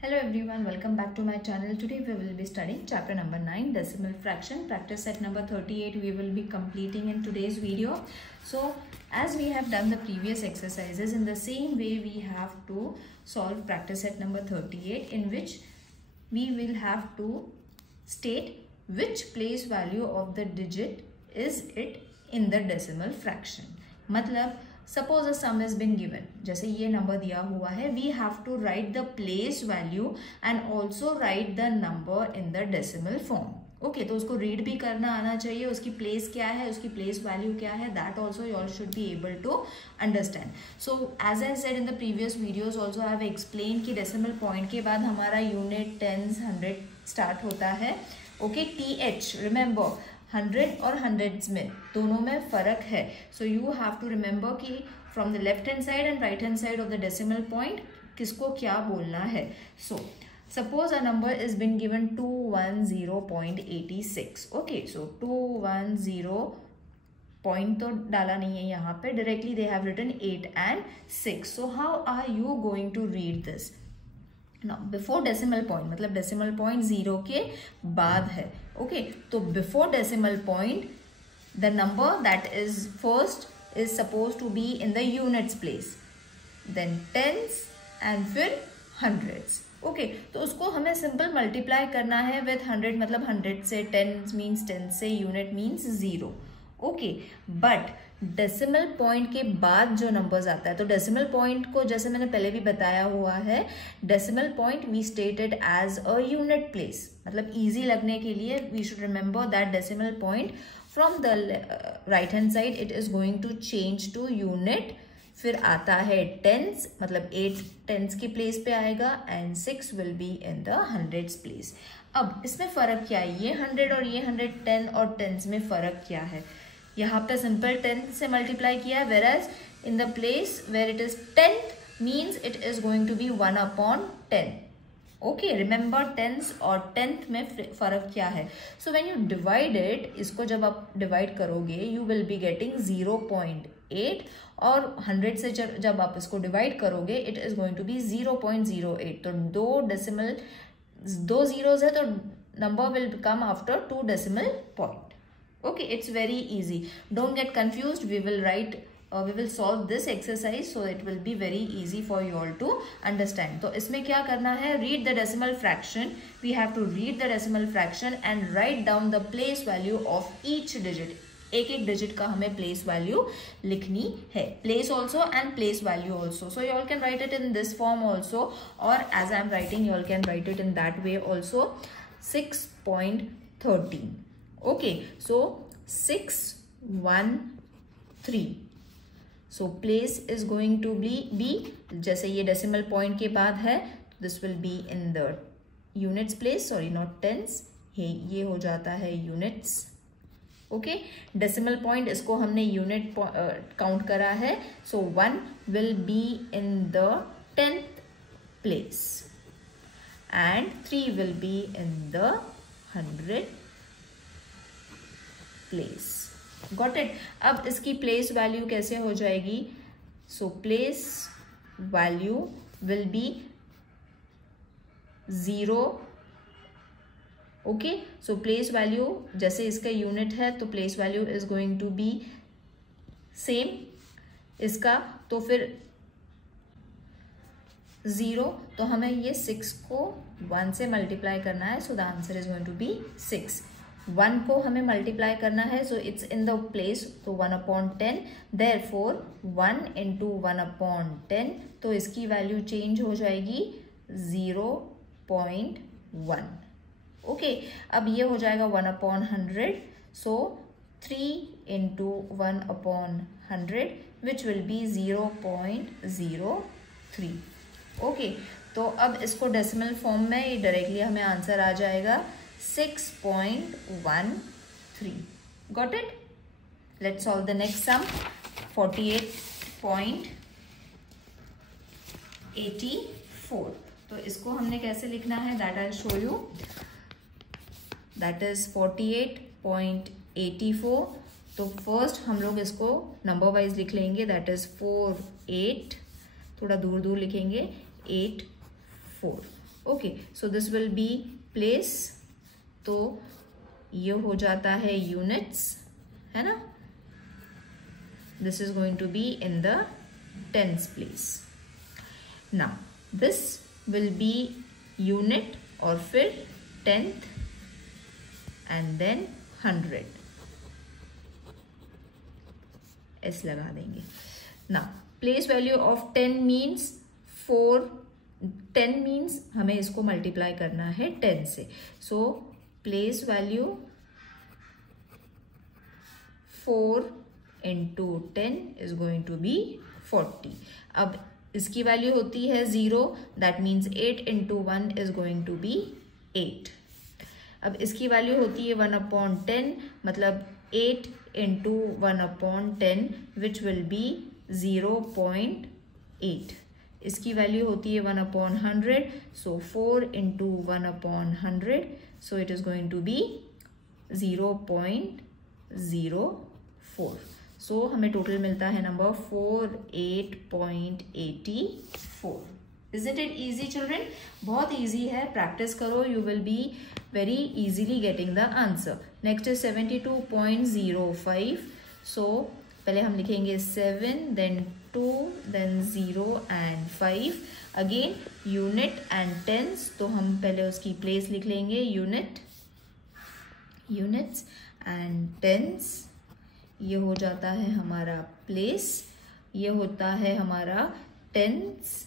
Hello everyone, welcome back to my channel. Today we will be studying chapter number 9, decimal fraction. Practice set number 38 we will be completing in today's video. So as we have done the previous exercises, in the same way we have to solve practice set number 38, in which we will have to state which place value of the digit is it in the decimal fraction. मतलब suppose a sum is been given, जैसे ये number दिया हुआ है, we have to write the place value and also write the number in the decimal form. Okay, तो उसको read भी करना आना चाहिए, उसकी प्लेस क्या है, उसकी प्लेस वैल्यू क्या है, that also you all should be able to understand. So as I said in the previous videos also I have explain कि डेसिमल पॉइंट के बाद हमारा यूनिट, टेंस, हंड्रेड स्टार्ट होता है. ओके, TH रिमेंबर 100 और hundreds में दोनों में फर्क है. So you have to remember कि from the left hand side and right hand side of the decimal point किसको क्या बोलना है. So suppose a number is been given 210.86. Okay, so 210 point तो डाला नहीं है यहाँ पे, directly they have written 8 and 6. So how are you going to read this? Now, before decimal point, मतलब डेसिमल पॉइंट 0 के बाद है. ओके, तो before decimal point the number that is first is suppose to be in the units place, then tens and फिर hundreds. Okay, तो उसको हमें simple multiply करना है विथ 100, मतलब 100 से, टेंस मीन्स 10 से, unit means 0. Okay, but decimal point के बाद जो नंबर्स आता है, तो डेसिमल पॉइंट को जैसे मैंने पहले भी बताया हुआ है, decimal point we stated as a unit place. मतलब इजी लगने के लिए we should remember that decimal point from the right hand side it is going to change to unit. फिर आता है टेंस, मतलब 8 टेंस की प्लेस पे आएगा and 6 will be in the hundreds place. अब इसमें फर्क क्या है, ये 100 और ये 110 और टेंस में फर्क क्या है? यहाँ पे सिंपल 10 से मल्टीप्लाई किया है, whereas in the place where it is 10th means it is going to be 1/10. Okay, remember tens और 10th में फर्क क्या है. So when you divide it, इसको जब आप डिवाइड करोगे यू विल बी गेटिंग 0.8, और 100 से जब आप इसको डिवाइड करोगे it is going to be 0.08. तो दो जीरोज है तो number will come after 2 decimal point. Okay, it's very easy. Don't get confused. We will solve this exercise, so it will be very easy for you all to understand. तो इसमें क्या करना है? Read the decimal fraction. We have to read the decimal fraction and write down the place value of each digit. एक एक digit का हमें place value लिखनी है. Place also and place value also. So you all can write it in this form also, और as I am writing you all can write it in that way also. 6.13. Okay, so 613. So place is going to be जैसे ये decimal point के बाद है, this will be in the units place, sorry not tens, ये हो जाता है units. Okay, decimal point इसको हमने unit count करा है, so 1 will be in the 10th place and 3 will be in the 100 place. Got it? अब इसकी प्लेस वैल्यू कैसे हो जाएगी? So place value will be 0. Okay, so place value जैसे इसका यूनिट है तो place value is going to be same इसका, तो फिर 0, तो हमें ये 6 को 1 से मल्टीप्लाई करना है, so the answer is going to be 6. 1 को हमें मल्टीप्लाई करना है, so it's in the place, तो 1/10, देयरफॉर 1 into 1/10, तो इसकी वैल्यू चेंज हो जाएगी 0.1. ओके, अब ये हो जाएगा 1/100, सो 3 into 1/100 which will be 0.03. Okay, तो अब इसको डेसिमल फॉर्म में डायरेक्टली हमें आंसर आ जाएगा 6.13. Got it? Let's solve the next sum. 48.84. तो इसको हमने कैसे लिखना है, that I'll show you. That is 48.84. तो फर्स्ट हम लोग इसको नंबर वाइज लिख लेंगे, that is 4 8, थोड़ा दूर दूर लिखेंगे, 8 4. Okay, so this will be place, तो ये हो जाता है यूनिट्स, है ना. This is going to be in the tens place. Now this will be unit और फिर टेंथ एंड देन 100 एस लगा देंगे. Now place value of 10 means 4. 10 means हमें इसको मल्टीप्लाई करना है 10 से. So place value 4 into 10 is going to be 40. अब इसकी वैल्यू होती है 0, that means 8 into 1 is going to be 8. अब इसकी वैल्यू होती है 1/10, मतलब 8 into 1/10 which will be 0.8. इसकी वैल्यू होती है 1/100, so 4 into 1/100, so it is going to be 0.04. सो हमें टोटल मिलता है number 48.84. Isn't it easy children? बहुत easy है, प्रैक्टिस करो, you will be very easily getting the answer. Next is 72.05. So पहले हम लिखेंगे 7, then 2, then 0 and 5. Again unit and tens, तो हम पहले उसकी प्लेस लिख लेंगे, units and tens. ये हो जाता है हमारा प्लेस, ये होता है हमारा टेंस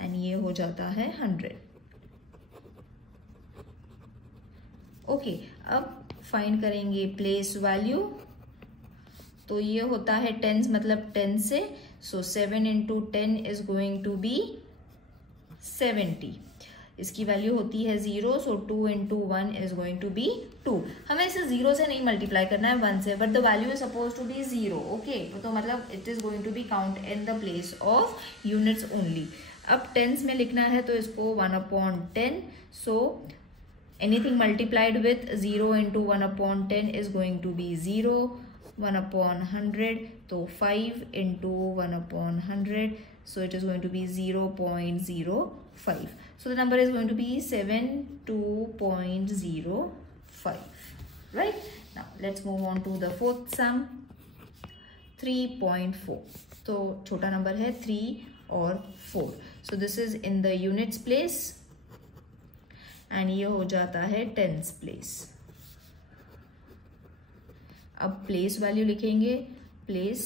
एंड ये हो जाता है 100. ओके, अब फाइंड करेंगे प्लेस वैल्यू. तो ये होता है टेंस मतलब 10 से, so 7 into 10 is going to be 70. इसकी वैल्यू होती है 0, so 2 into 1 is going to be 2. हमें इसे 0 से नहीं मल्टीप्लाई करना है, 1 से, but the value is suppose to be 0. Okay, तो मतलब it is going to be count in the place of units only. अब टेंस में लिखना है तो इसको 1/10, so anything multiplied with 0 into 1/10 is going to be 0. 1/100, तो 5 into 1/100, so it is going to be 0.05. So the number is going to be 72.05. Right? Now let's move on to the fourth sum. 3.4. तो छोटा number है 3 और 4. So this is in the units place and ये हो जाता है tens place. अब place value लिखेंगे. प्लेस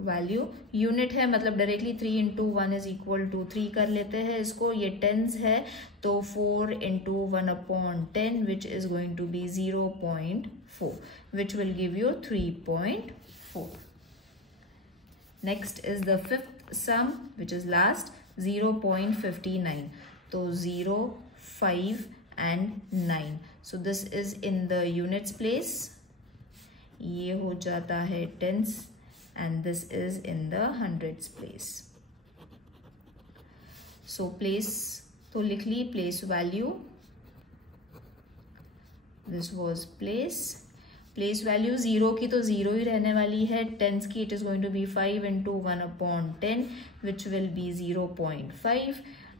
वैल्यू यूनिट है मतलब directly 3 into 1 is equal to 3 कर लेते हैं इसको. ये टेंस है तो 4 into 1/10 which is going to be 0.4 which will give you 3.4. Next is the fifth sum which is last, 0.59. तो 0, 5 and 9. So this is in the units place. ये हो जाता है tens and this is in the hundreds place. So place तो लिख ली place value. This was place. Place value 0 की तो 0 ही रहने वाली है. Tens की it is going to be 5 into 1/10 which will be 0.5.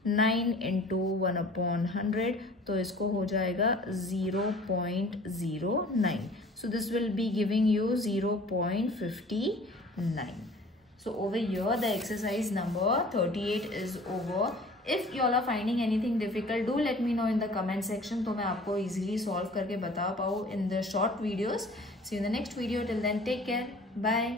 9 into 1/100 तो इसको हो जाएगा 0.09. So this will be giving you 0.59. So over here the exercise number 38 is over. If you all are finding anything difficult, do let me know in the comment section, तो मैं आपको easily solve करके बता पाऊँ in the short videos. See you in the next video. Till then, take care. Bye.